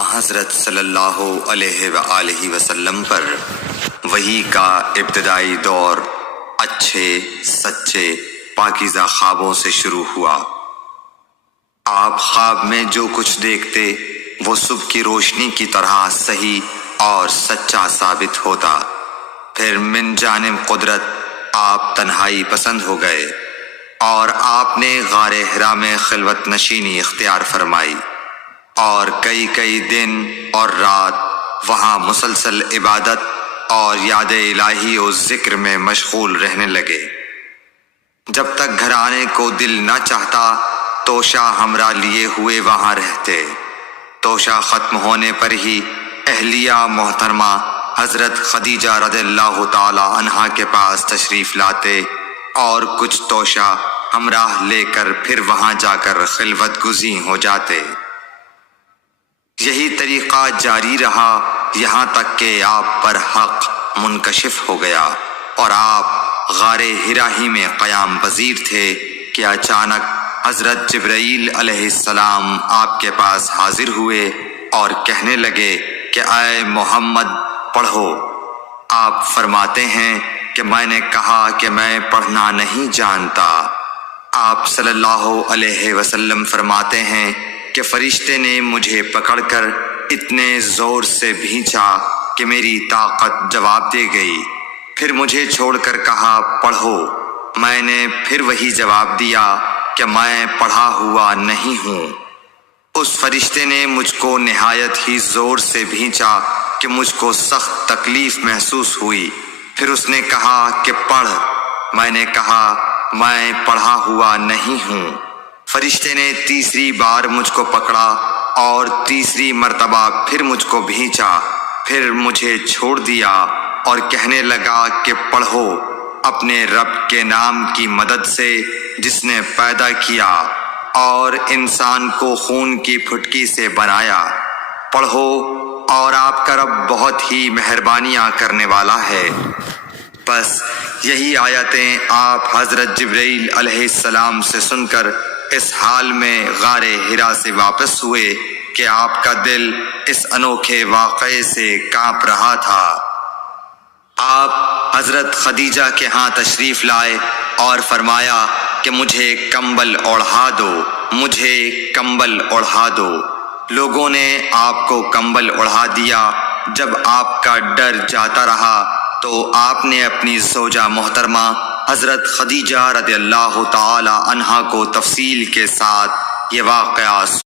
حضرت صلی اللہ علیہ وآلہ وسلم پر وحی کا ابتدائی دور اچھے سچے پاکیزہ خوابوں سے شروع ہوا۔ آپ خواب میں جو کچھ دیکھتے وہ صبح کی روشنی کی طرح صحیح اور سچا ثابت ہوتا۔ پھر من جانب قدرت آپ تنہائی پسند ہو گئے اور آپ نے غار حرا میں خلوت نشینی اختیار فرمائی اور کئی دن اور رات وہاں مسلسل عبادت اور یاد الہی و ذکر میں مشغول رہنے لگے۔ جب تک گھر آنے کو دل نہ چاہتا توشہ ہمراہ لیے ہوئے وہاں رہتے۔ توشہ ختم ہونے پر ہی اہلیہ محترمہ حضرت خدیجہ رضی اللہ تعالی عنہا کے پاس تشریف لاتے اور کچھ توشہ ہمراہ لے کر پھر وہاں جا کر خلوت گزین ہو جاتے۔ یہی طریقہ جاری رہا یہاں تک کہ آپ پر حق منکشف ہو گیا اور آپ غار حرا ہی میں قیام پذیر تھے کہ اچانک حضرت جبرائیل علیہ السلام آپ کے پاس حاضر ہوئے اور کہنے لگے کہ اے محمد پڑھو۔ آپ فرماتے ہیں کہ میں نے کہا کہ میں پڑھنا نہیں جانتا۔ آپ صلی اللہ علیہ وسلم فرماتے ہیں کہ فرشتے نے مجھے پکڑ کر اتنے زور سے بھینچا کہ میری طاقت جواب دے گئی۔ پھر مجھے چھوڑ کر کہا پڑھو۔ میں نے پھر وہی جواب دیا کہ میں پڑھا ہوا نہیں ہوں۔ اس فرشتے نے مجھ کو نہایت ہی زور سے بھینچا کہ مجھ کو سخت تکلیف محسوس ہوئی۔ پھر اس نے کہا کہ پڑھ۔ میں نے کہا میں پڑھا ہوا نہیں ہوں۔ فرشتے نے تیسری بار مجھ کو پکڑا اور تیسری مرتبہ پھر مجھ کو بھینچا۔ پھر مجھے چھوڑ دیا اور کہنے لگا کہ پڑھو اپنے رب کے نام کی مدد سے جس نے پیدا کیا اور انسان کو خون کی پھٹکی سے بنایا۔ پڑھو اور آپ کا رب بہت ہی مہربانیاں کرنے والا ہے۔ بس یہی آیتیں آپ حضرت جبرائیل علیہ السلام سے سن کر اس حال میں غار حرا سے واپس ہوئے کہ آپ کا دل اس انوکھے واقعے سے کانپ رہا تھا۔ آپ حضرت خدیجہ کے ہاں تشریف لائے اور فرمایا کہ مجھے کمبل اوڑھا دو، مجھے کمبل اوڑھا دو۔ لوگوں نے آپ کو کمبل اوڑھا دیا۔ جب آپ کا ڈر جاتا رہا تو آپ نے اپنی زوجہ محترمہ حضرت خدیجہ رضی اللہ تعالی عنہا کو تفصیل کے ساتھ یہ واقعہ